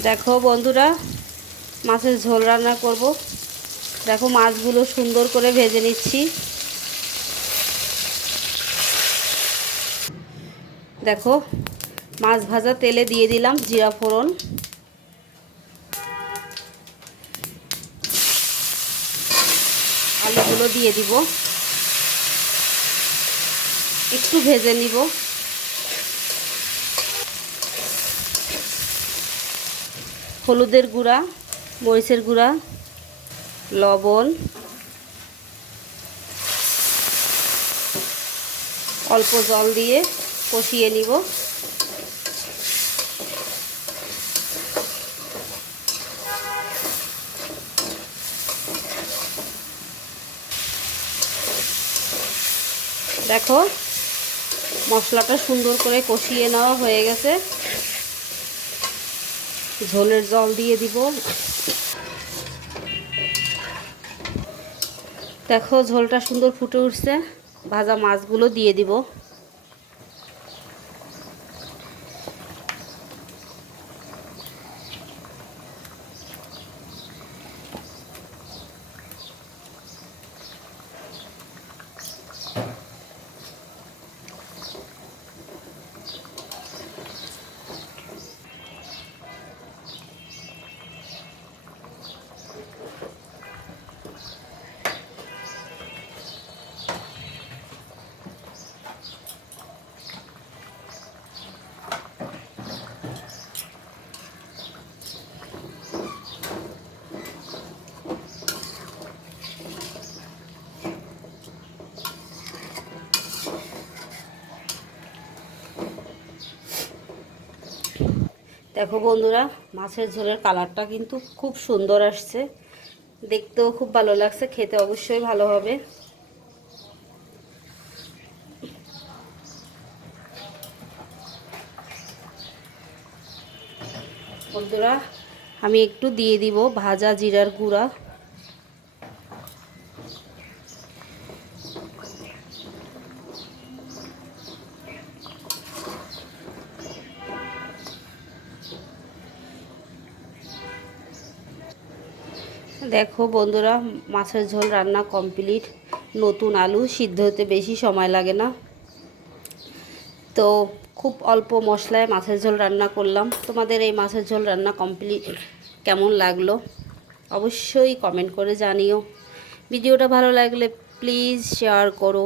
দেখো বন্ধুরা, মাছের ঝোল রান্না করব। দেখো মাছগুলো সুন্দর করে ভেজে নিচ্ছি। দেখো, মাছ ভাজা তেলে দিয়ে দিলাম জিরা ফোড়ন। আলুগুলো দিয়ে দিব। একটু ভেজে নিব। হলুদের গুঁড়া, মরিচের গুঁড়া, লবণ, অল্প জল দিয়ে কষিয়ে নিব। দেখো, মশলাটা সুন্দর করে কষিয়ে নেওয়া হয়ে গেছে। ঝোলের জল দিয়ে দিব। দেখো ঝোলটা সুন্দর ফুটে উঠছে। ভাজা মাছগুলো দিয়ে দিব। দেখো বন্ধুরা, মাছের ঝোলের কালারটা কিন্তু খুব সুন্দর আসছে। দেখতেও খুব ভালো লাগছে, খেতে অবশ্যই ভালো হবে। বন্ধুরা, আমি একটু দিয়ে দিব ভাজা জিরার গুঁড়া। দেখো বন্ধুরা, মাছের ঝোল রান্না কমপ্লিট নতুন আলু, সিদ্ধ হতে বেশি সময় লাগে না। তো খুব অল্প মশলায় মাছের ঝোল রান্না করলাম। তোমাদের এই মাছের ঝোল রান্না কমপ্লিট কেমন লাগল? অবশ্যই কমেন্ট করে জানিও। ভিডিওটা ভালো লাগলে প্লিজ শেয়ার করো।